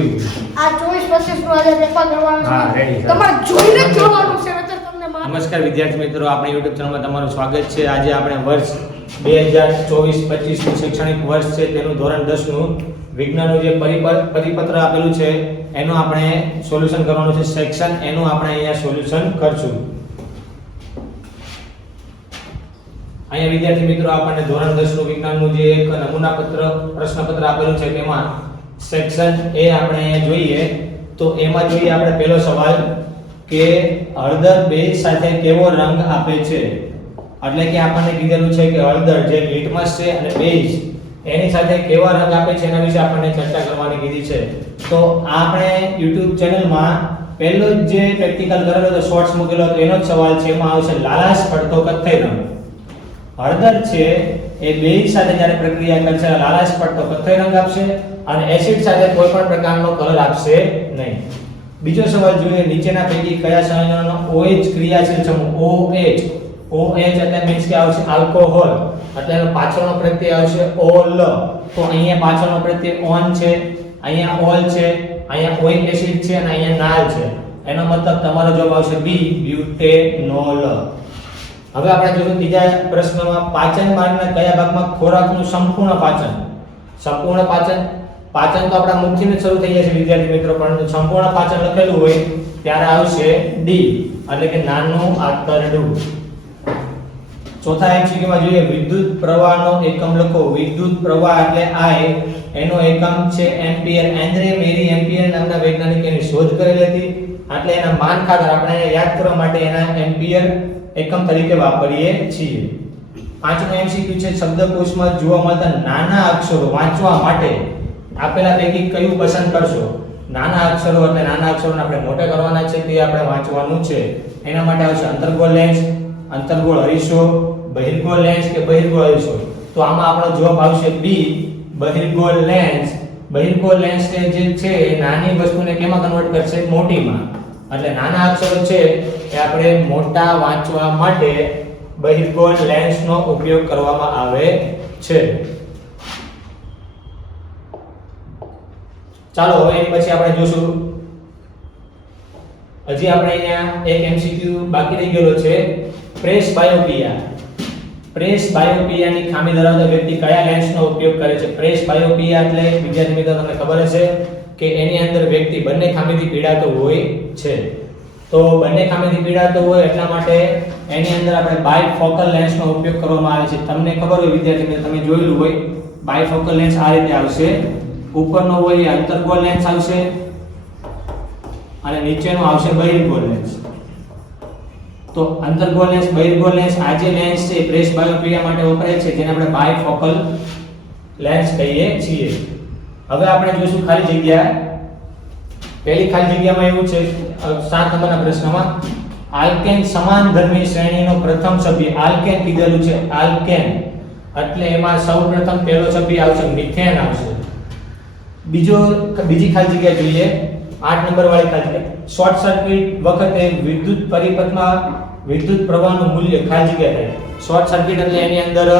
આ ચોવીસ પચીસનું આજે રેફર કરવાનું છે. તમારે જોઈને જ જોવાનું છે નહીંતર તમને નમસ્કાર વિદ્યાર્થી મિત્રો આપણી યુટ્યુબ ચેનલમાં તમારું સ્વાગત છે. આજે આપણે વર્ષ બે હજાર ચોવીસ પચીસનું શૈક્ષણિક વર્ષ છે. તેનું ધોરણ દસનું વિજ્ઞાનનું જે પરિપત્ર આપેલું છે એનું આપણે સોલ્યુશન કરવાનું છે. સેક્શન એનું આપણે અહીંયા સોલ્યુશન કરશું. અહીંયા વિદ્યાર્થી મિત્રો આપણને ધોરણ દસનું વિજ્ઞાનનું જે એક નમૂનાપત્ર પ્રશ્નપત્ર આપેલું છે તેમાં સેક્શન એ આપણે જોઈએ, તો એમાં જોઈએ આપણે પહેલો સવાલ કે હળદર બેઝ સાથે કેવો રંગ આપે છે? એટલે કે આપણને કીધેલું છે કે હળદર જે લિટમસ છે અને બેઝ, એની સાથે કેવા રંગ આપે છે એના વિશે આપણને ચર્ચા કરવાની કીધી છે. તો આપણે યુટ્યુબ ચેનલમાં પહેલો જે પ્રેક્ટિકલ કરેલો હતો, શોર્ટ્સ મૂકેલો હતો, એનો જ સવાલ છે, એમાં આવશે, લાલાશ પડતો કથ્થઈ રંગ. હળદર છે, એ બેઝ સાથે જ્યારે પ્રક્રિયા કરશે, લાલાશ પડતો કથ્થઈ રંગ આપશે. અને એસિડ સાથે કોઈ પણ પ્રકારનો કલર આપશે નહીં. બીજો સવાલ જોઈએ, નીચેના પૈકી કયા સંયોજનનો OH ક્રિયાશીલ સમૂહ OH. OH એટલે મીન્સ કે આવશે આલ્કોહોલ એટલે પાછળનો પ્રત્યય આવશે ઓલ. તો અહીંયા પાછળનો પ્રત્યય ઓન છે, અહીંયા ઓલ છે, અહીંયા ઓઇક એસિડ છે અને અહીંયા નાલ છે. એનો મતલબ તમારો જવાબ આવશે બી બ્યુટેનોલ હવે આપણે જોયું ત્રીજા પ્રશ્નમાં પાચન માર્ગના કયા ભાગમાં ખોરાકનું સંપૂર્ણ પાચન? સંપૂર્ણ પાચન પાચન તો આપણા મુખ્યને શરૂ થઈ જાય છે, વિદ્યાર્થી મિત્રો. પરંતુ સંપૂર્ણ પાચન લખેલું હોય ત્યારે આવશે ડી એટલે કે નાનું આંતરડું ચોથા એમસીક્યુમાં જોઈએ, વિદ્યુત પ્રવાહનો એકમ લખો. વિદ્યુત પ્રવાહ એટલે I, એનો એકમ છે એમ્પિયર. એન્ડ્રે મેરી એમ્પિયર નામના વૈજ્ઞાનિકે એની શોધ કરેલી હતી. એટલે એના માન ખાતર આપણે યાદ કરવા માટે એના એમ્પિયર એકમ તરીકે વાપરીએ છીએ. પાંચમો એમસીક્યુ છે, શબ્દકોશમાં જોવા મળતા નાના અક્ષરો વાંચવા માટે. આપેલા પૈકી કયું પસંદ કરશો? નાના અક્ષરો અને નાના અક્ષરોને આપણે મોટા કરવાના છે તે આપણે વાંચવાનું છે. એના માટે આવશે અંતર્ગોળ લેન્સ, અંતર્ગોળ હરીશો, બહિર્ગોળ લેન્સ કે બહિર્ગોળ હરીશો? તો આમાં આપણો જવાબ આવશે બી, બહિર્ગોળ લેન્સ. બહિર્ગોળ લેન્સ જે છે એ નાની વસ્તુને કેમાં કન્વર્ટ કરશે? મોટીમાં. એટલે નાના અક્ષરો છે એ આપણે મોટા વાંચવા માટે બહિર્ગોળ લેન્સનો ઉપયોગ કરવામાં આવે છે. ચાલો, હવે એની પછી આપણે જોશું. હજી આપણે અહીંયા એક એમસીક્યુ બાકી રહી ગયેલો છે. પ્રેસ બાયોપિયા પ્રેસ બાયોપિયાની ખામી ધરાવતા વ્યક્તિ કયા લેન્સનો ઉપયોગ કરે છે? પ્રેસ બાયોપિયા એટલે, વિદ્યાર્થી મિત્રો, તમને ખબર હશે કે એની અંદર વ્યક્તિ બંને ખામીથી પીડાતો હોય છે. તો બંને ખામીથી પીડાતો હોય એટલા માટે એની અંદર આપણે બાયફોકલ લેન્સનો ઉપયોગ કરવામાં આવે છે. તમને ખબર હોય, વિદ્યાર્થી મિત્રો, તમે જોયેલું હોય બાયફોકલ લેન્સ આ રીતે આવશે. ઉપરનો હોય એ અંતર્ગોળ લેન્સ આવશે અને નીચેનો આવશે બહિર્ગોળ લેન્સ તો અંતર્ગોળ લેન્સ બહિર્ગોળ લેન્સ આ જે લેન્સ છે પ્રેસ બાયોપ્રિયા માટે વપરાય છે, જેને આપણે બાયફોકલ લેન્સ કહીએ છીએ. હવે આપણે જોઈશું ખાલી જગ્યા. પહેલી ખાલી જગ્યામાં એવું છે સાત નંબરના પ્રશ્નમાં આલ્કેન સમાન ધર્મી શ્રેણીનો પ્રથમ સભ્ય આલ્કેન કીધેલું છે આલ્કેન એટલે એમાં સૌપ્રથમ પહેલો સભ્ય આવશે મિથેન આવશે. બીજો બીજી ખાલી જગ્યા જોઈએ. આઠ નંબર વાળી ખાલી જગ્યા. શોર્ટ સર્કિટ વખતે વિદ્યુત પરિપથમાં વિદ્યુત પ્રવાહનું મૂલ્ય ખાલી જગ્યા થાય. શોર્ટ સર્કિટ એટલે એની અંદર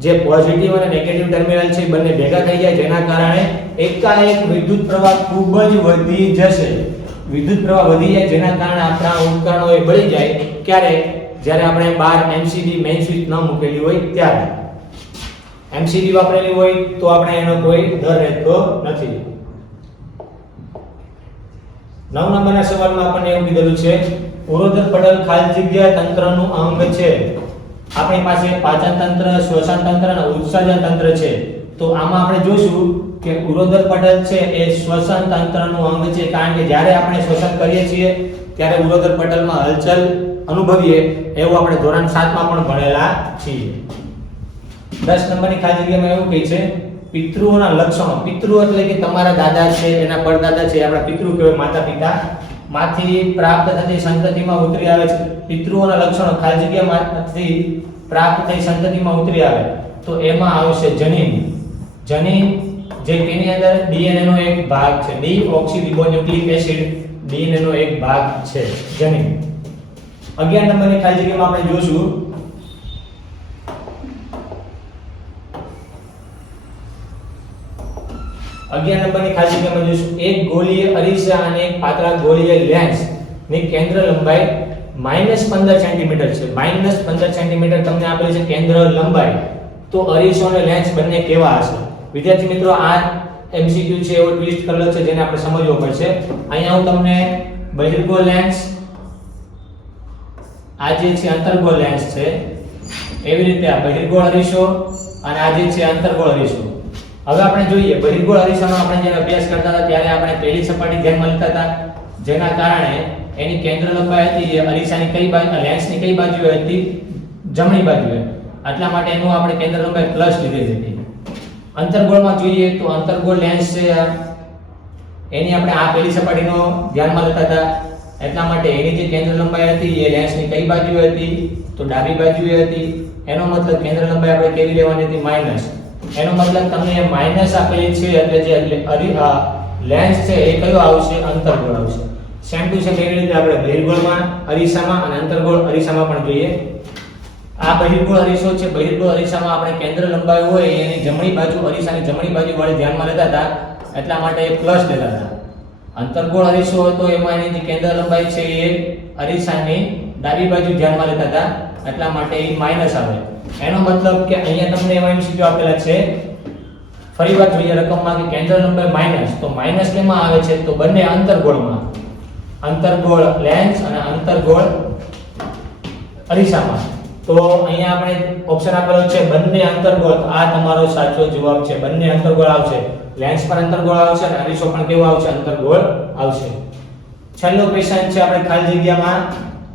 જે પોઝિટિવ અને નેગેટિવ ટર્મિનલ છે બંને ભેગા થઈ જાય. જેના કારણે એકાએક વિદ્યુત પ્રવાહ ખૂબ જ વધી જશે. વિદ્યુત પ્રવાહ વધી જાય જેના કારણે આપણા ઉપકરણો એ બળી જાય ક્યારે? જ્યારે આપણે બાર એમસીબી મેઇન સ્વિચ ન મૂકેલી હોય ત્યારે. એમસીબી વાપરેલી હોય તો આપણે એનો કોઈ દર રહેતો નથી. નવ નંબરના સવાલમાં આપણને એવું કીધેલું છે ઉરોધર પટલ ખાલી જગ્યા તંત્રનું અંગ છે. આપણી પાસે પાચન તંત્ર, શ્વસન તંત્ર અને ઉત્સર્જન તંત્ર છે. તો આમાં આપણે જોઈશું કે ઉરોધર પટલ છે એ શ્વસન તંત્રનું અંગ છે. કારણ કે જ્યારે આપણે શ્વસન કરીએ છીએ, ત્યારે ઉરોધર પટલમાં હલચલ અનુભવીએ એવું આપણે ધોરણ 7 માં પણ ભણેલા છીએ. દસ નંબરની ખાલી જગ્યામાં એવું કહે છે, પિતૃઓના લક્ષણો. પિતૃ એટલે કે તમારા દાદા છે, એના પરદાદા છે, આપણા પિતૃ કહેવાય માતા પિતા માંથી પ્રાપ્ત થતી સંતતિમાં ઉતરી આવે છે. પિતૃઓના લક્ષણો ખાલી જગ્યામાંથી પ્રાપ્ત થઈ સંતતિમાં ઉતરી આવે. તો એમાં આવશે જનીન. જનીન જે કેની અંદર? ડીએનએ નો એક ભાગ છે. ડી ઓક્સીરિબોન્યુક્લિક એસિડ ડીએનએ નો એક ભાગ છે, જનીન. 11 નંબરની ખાલી જગ્યામાં આપણે જોશું અગિયાર નંબરની ખાસિયત આપણે જોઈશું. એક ગોળીય અરીસા અને એક પાતળા ગોલીય લેન્સ. ની કેન્દ્ર લંબાઈ માઇનસ પંદર સેન્ટીમીટર છે. માઇનસ પંદર સેન્ટીમીટર તમને આપેલી છે કેન્દ્ર લંબાઈ. તો અરીસો અને લેન્સ બંને કેવા હશે? વિદ્યાર્થી મિત્રો, આ એમસીક્યુ છે, એવો ટ્વિસ્ટ કરેલો છે જેને આપણે સમજવો પડશે. અહીંયા હું તમને બહિર્ગો લેન્સ, આ જે છે અંતર્ગોળ લેન્સ છે, એવી રીતે આ બહિર્ગોળ અરીસો અને આ જે છે અંતર્ગોળ અરીસો. હવે આપણે જોઈએ બહિર્ગોળ અરીસાનો આપણે જ્યારે અભ્યાસ કરતા હતા, ત્યારે આપણે પહેલી સપાટી ધ્યાનમાં લેતા હતા, જેના કારણે એની કેન્દ્ર લંબાઈ હતી, એ અરીસાની કઈ બાજુ લેન્સની કઈ બાજુ હતી, જમણી બાજુએ એટલા માટે એનું આપણે કેન્દ્ર લંબાઈ પ્લસ લીધેલી હતી. અંતર્ગોળમાં જોઈએ તો અંતર્ગોળ લેન્સ છે, એની આપણે આ પહેલી સપાટીનો ધ્યાનમાં લેતા હતા. એટલા માટે એની જે કેન્દ્ર લંબાઈ હતી, એ લેન્સની કઈ બાજુએ હતી, તો ડાબી બાજુએ હતી. એનો મતલબ કેન્દ્ર લંબાઈ આપણે કેવી લેવાની હતી? માઇનસ એનો મતલબ તમને માઇનસ આપેલી છે એટલે જે એટલે લેન્સ છે એ કયો આવશે? અંતર્ગોળ આવશે. સેમ ટુ સેમ એવી રીતે આપણે બહિર્ગોળમાં અરીસામાં અને અંતર્ગોળ અરીસામાં પણ જોઈએ. આ બહિર્ગોળ અરીસો છે. બહિર્ગોળ અરીસામાં આપણે કેન્દ્ર લંબાઈ હોય, એની જમણી બાજુ અરીસાની જમણી બાજુ વાળી ધ્યાનમાં લેતા હતા. એટલા માટે એ પ્લસ લેતા હતા. અંતર્ગોળ અરીસો હતો, એમાં એની જે કેન્દ્ર લંબાઈ છે એ અરીસાની ડાબી બાજુ ધ્યાનમાં લેતા હતા. એટલા માટે એ માઇનસ આવે. એનો મતલબ કે અહીંયા તમને એમાં એમસીક્યુ આપેલા છે, ફરી વાત જોઈએ રકમમાં કે કેન્દ્ર લંબાઈ માઇનસ તો માઇનસ કેમાં આવે છે? તો બંને અંતરગોળમાં. અંતરગોળ લેન્સ અને અંતરગોળ અરીસામાં. તો અહીંયા આપણે ઓપ્શન આપેલો છે બંને અંતરગોળ. આ તમારો સાચો જવાબ છે. બંને અંતરગોળ આવશે. લેન્સ પર અંતરગોળ આવશે અને અરીસો પણ કેવો આવશે? અંતરગોળ આવશે. છેલ્લો ક્વેશ્ચન છે આપણે ખાલી જગ્યામાં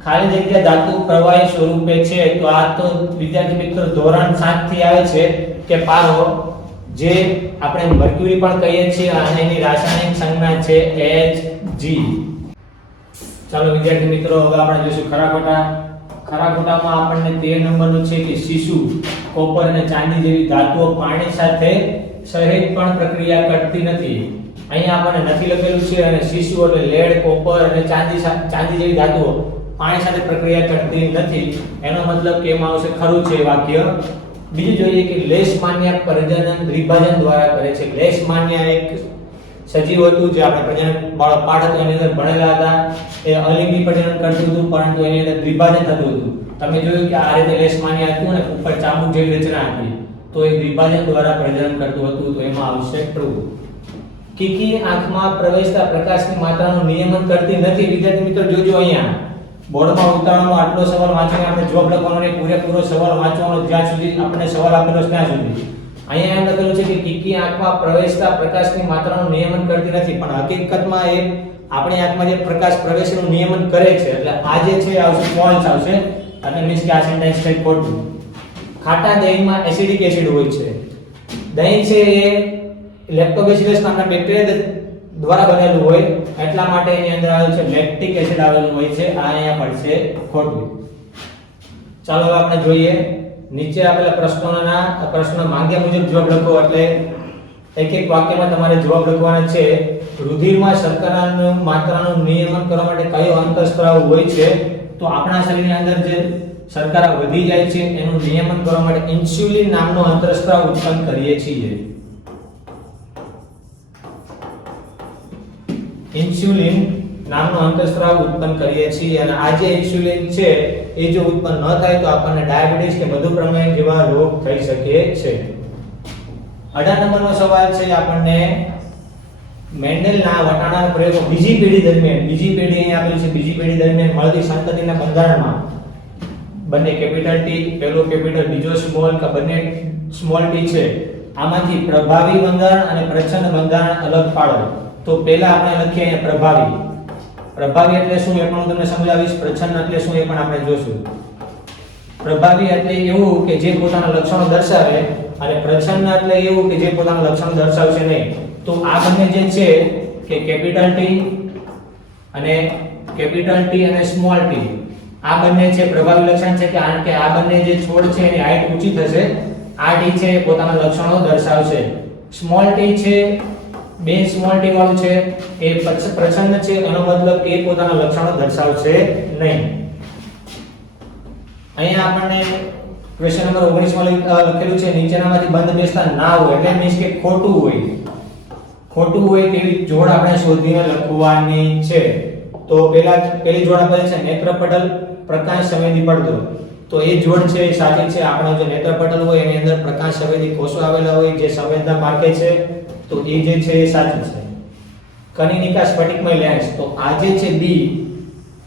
ખાલી જગ્યા ધાતુ પ્રવાહી સ્વરૂપે છે, તો આ તો વિદ્યાર્થી મિત્રો ધોરણ 7 થી આવે છે કે પારો, જે આપણે મર્ક્યુરી પણ કહીએ છીએ અને એની રાસાયણિક સંજ્ઞા છે Hg ચાલો વિદ્યાર્થી મિત્રો, હવે આપણે જોઈશું ખરા ખોટા ખરા ખોટામાં આપણને 13 નંબરનું છે કે શીશુ, કોપર અને ચાંદી જેવી ધાતુઓ પાણી સાથે સહેજ પણ પ્રક્રિયા કરતી નથી. અહીંયા આપણને નથી લખેલું છે અને શીશુ એટલે લેડ, કોપર અને ચાંદી ચાંદી જેવી ધાતુઓ. પાણી સાથે પ્રક્રિયા કરતી નથી. એનો મતલબ કે એમાં આવશે ખરું છે વાક્ય. બીજું જોઈએ કે લેશ માન્ય પ્રજનન વિભાજન દ્વારા કરે છે. લેશ માન્ય એક સજીવ હતું જે આપણે પ્રજનન બાળક પાઠ એની અંદર ભણેલા હતા. એ અલિંગી પ્રજનન કરતું હતું, પરંતુ એની અંદર વિભાજન થતું હતું. તમે જોયું કે આ રીતે લેશમાન્ય હતું અને ઉપર ચામુક જેવી રચના હતી. તો એ દ્વિભાજન દ્વારા પ્રજનન કરતું હતું. તો એમાં આવશે ટ્રુ. કીકી આંખમાં પ્રવેશતા પ્રકાશની માત્રાનું નિયમન કરતી નથી. વિદ્યાર્થી મિત્રો, જોજો અહીંયા. બોર્ડમાં ઉતારવાનો આટલો સવાલ વાંચીને આપણે જવાબ લખવાનો ને પૂરેપૂરો સવાલ વાંચવાનો જ્યાં સુધી આપણે સવાલ આપેલો છે ત્યાં સુધી. અહીંયા એમ લખેલું છે કે કિકી આંખમાં પ્રવેશતા પ્રકાશની માત્રાનું નિયમન કરતી નથી, પણ હકીકતમાં એ આપણી આંખમાં જે પ્રકાશ પ્રવેશનું નિયમન કરે છે, એટલે આ જે છે, આવશે ફોલ્સ આવશે, અને મીન્સ કે આ સેન્ટેન્સ છે ખોટું. ખાટા દહીંમાં એસિડિક એસિડ હોય છે. દહીં છે એ લેક્ટોબેસિલસ નામના બેક્ટેરિયા દ્વારા બનેલું હોય, એટલા માટે એની અંદર આવેલું છે લેક્ટિક એસિડ આવેલું હોય છે. આ અહીંયા પડશે ખોટું. ચાલો આપણે જોઈએ. નીચે આપેલા પ્રશ્નોના પ્રશ્ન માંગ્યા મુજબ જવાબ લખો. એટલે એક એક વાક્યમાં તમારે જવાબ લખવાના છે. રુધિરમાં શર્કરાનું માત્રાનું નિયમન કરવા માટે કયો અંતઃસ્ત્રાવ હોય છે? તો આપણા શરીરની અંદર જે શર્કરા વધી જાય છે, એનું નિયમન કરવા માટે ઇન્સ્યુલિન નામનો અંતઃસ્ત્રાવ ઉત્પન્ન કરીએ છીએ. ઇન્સ્યુલિન નામનો અંતઃસ્ત્રાવ ઉત્પન્ન કરીએ છીએ અને આ જે ઇન્સ્યુલિન છે, એ જો ઉત્પન્ન ન થાય તો આપણને ડાયાબિટીસ કે મધુપ્રમેહ જેવા રોગ થઈ શકે છે. અઢાર નંબરનો સવાલ છે, આપણને મેન્ડેલના વટાણાના પ્રયોગો બીજી પેઢી દરમિયાન, બીજી પેઢી અહીં આપેલી છે, બીજી પેઢી દરમિયાન મળતી સંતતિના બંધારણમાં. બંને કેપિટલ ટી પહેલો કેપિટલ બીજો સ્મોલ કે બંને સ્મોલ ટી છે, આમાંથી પ્રભાવી બંધારણ અને પ્રચ્છન્ન બંધારણ અલગ પાડો. તો પહેલા આપણે લખીએ અહીંયા પ્રભાવી. પ્રભાવી એટલે શું એ પણ હું તમને સમજાવીશ પ્રચ્છન્ન એટલે શું એ પણ આપણે જોશું. પ્રભાવી એટલે એવું કે જે પોતાના લક્ષણો દર્શાવે અને પ્રચ્છન્ન એટલે એવું કે જે પોતાના લક્ષણો દર્શાવશે નહીં. તો આ બંને જે છે કે કેપિટલ ટી અને કેપિટલ ટી અને સ્મોલ ટી. આ બંને છે પ્રભાવી લક્ષણ છે કારણ કે આ બંને જે છોડ છે એની હાઈટ ઊંચી થશે. આ ટી છે પોતાના લક્ષણો દર્શાવશે. સ્મોલ ટી છે બે સ્મોલ છે, એ પ્રચ્છન્ન છે એનો મતલબ એ પોતાના લક્ષણો દર્શાવશે નહીં. અહીંયા આપણને ક્વેશ્ચન નંબર 19 માં લખેલું છે, નીચેનામાંથી બંધ બેસતા ના હોય, એટલે મીન્સ કે ખોટું હોય. ખોટું હોય તેવી જોડ આપણે શોધીને લખવાની છે. તો પહેલા પહેલી જોડ આપેલી છે, નેત્રપટલ પ્રકાશ સંવેદી પડદો. તો એ જોડ છે, એ સાચી છે. આપણો જે નેત્રપટલ હોય, એની અંદર પ્રકાશ સંવેદી કોષો આવેલા હોય, જે સંવેદના માર્કે છે. તો એ જે છે એ સાચું છે. કનિનિકા સ્ફટિકમય લેન્સ. તો આ જે છે બી,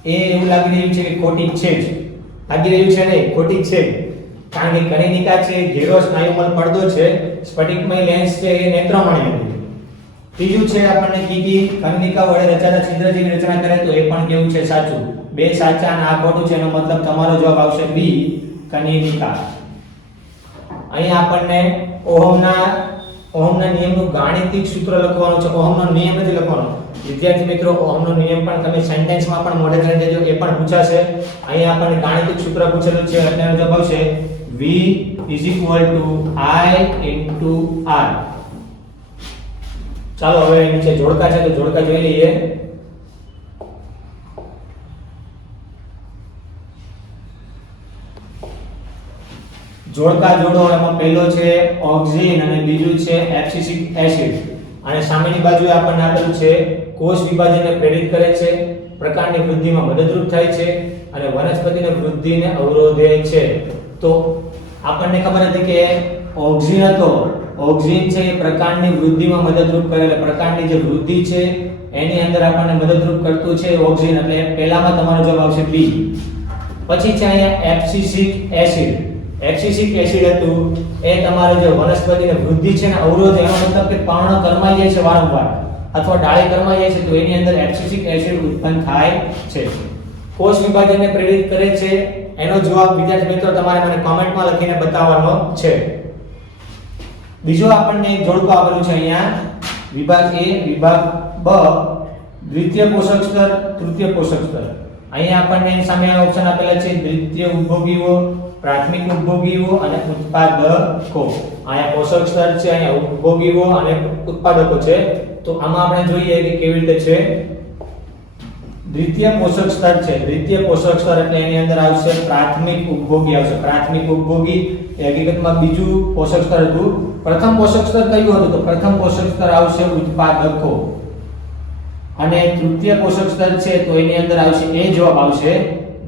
એ એવું લાગી રહ્યું છે કે ખોટી છે જ. લાગી રહ્યું છે નહીં ખોટી છે. કારણ કે કનિનિકા છે ઘેરો સ્નાયુમલ પડદો છે, સ્ફટિકમય લેન્સ છે, એ નેત્રમણી ત્રીજું છે આપણને કીકી કનિનિકા વડે રચાતા છિદ્ર જેવી રચના કરે તો એ પણ કેવું છે સાચું. બે સાચા અને આ ખોટું છે, એનો મતલબ તમારો જવાબ આવશે બી કનિનિકા અહીં આપણને ઓહમના ઓહમના નિયમનું ગાણિતિક સૂત્ર લખવાનું છે. ઓહમનો નિયમ નથી લખવાનો. વિદ્યાર્થી મિત્રો, ઓહમનો નિયમ પણ તમે સેન્ટેન્સમાં પણ મોડે કરી દેજો, એ પણ પૂછાશે. અહીંયા આપણને ગાણિતિક સૂત્ર પૂછેલું છે, એટલે જવાબ આવશે. V is equal to i into r. ચાલો, હવે નીચે જોડકા છે, તો જોડકા જોઈ લઈએ. જોડકા જોડો એમાં પહેલો છે ઓક્સિજન અને બીજું છે એબ્સિસિક એસિડ. અને સામેની બાજુએ આપણને આપેલું છે કોષ વિભાજનને પ્રેરિત કરે છે, પ્રકારની વૃદ્ધિમાં મદદરૂપ થાય છે અને વનસ્પતિની વૃદ્ધિને અવરોધે છે. તો આપણને ખબર હતી કે ઓક્સિજન હતો. ઓક્સિજન છે એ પ્રકારની વૃદ્ધિમાં મદદરૂપ કરે એટલે પ્રકારની જે વૃદ્ધિ છે એની અંદર આપણને મદદરૂપ કરતું છે ઓક્સિજન એટલે પહેલામાં તમારો જવાબ આવશે બી. પછી છે અહીંયા એબ્સિસિક એસિડ. એબ્સિસિક એસિડ હતું, એ તમારો જે વનસ્પતિને વૃદ્ધિ છે ને અવરોધ, એનો મતલબ કે પર્ણ કરમાઈ જાય છે વારંવાર. અથવા ડાળી કરમાઈ જાય છે, તો એની અંદર એક્સિસિક એસિડ ઉત્પન્ન થાય છે. કોષ વિભાજનને પ્રેરિત કરે છે, એનો જવાબ વિદ્યાર્થી મિત્રો તમારે મને કોમેન્ટમાં લખીને બતાવવાનો છે. બીજો આપણને જોડકું આપેલું છે અહીંયા. વિભાગ એ, વિભાગ બ, દ્વિતીય પોષક સ્તર, તૃતીય પોષક સ્તર. અહીંયા આપણને સામે ઓપ્શન આપેલા છે દ્વિતીય ઉપભોગીઓ પ્રાથમિક ઉપભોગીઓ અને ઉત્પાદકો. અહીંયા પોષક સ્તર છે, અહીંયા ઉપભોગીઓ અને ઉત્પાદકો છે. તો આમાં આપણે જોઈએ કે કેવી રીતે છે? દ્વિતીય પોષક સ્તર છે. દ્વિતીય પોષક સ્તર એટલે એની અંદર આવશે પ્રાથમિક ઉપભોગી આવશે પ્રાથમિક ઉપભોગી એ હકીકતમાં બીજું પોષક સ્તર હતું. પ્રથમ પોષક સ્તર કયું હતું? તો પ્રથમ પોષક સ્તર આવશે ઉત્પાદકો. અને તૃતીય પોષક સ્તર છે, તો એની અંદર આવશે એ જવાબ આવશે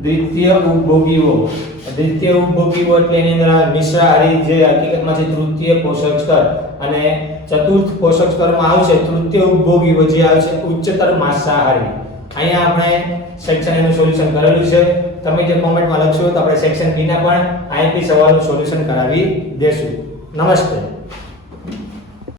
દ્વિતીય ઉપભોગીઓ દ્વિતીય ઉપભોગીઓ એટલે એની અંદર આવે મિશ્રાહારી જે હકીકતમાં છે તૃતીય પોષક સ્તર અને ચતુર્થ પોષક સ્તરમાં આવશે તૃતીય ઉપભોગીઓ જે આવશે ઉચ્ચતર માંસાહારી. અહીંયા આપણે સેક્શન એનું સોલ્યુશન કરેલું છે. તમે જે કોમેન્ટમાં લખશો તો આપણે સેક્શન બીના પણ આઈપી સવાલનું સોલ્યુશન કરાવી દેશું. નમસ્તે.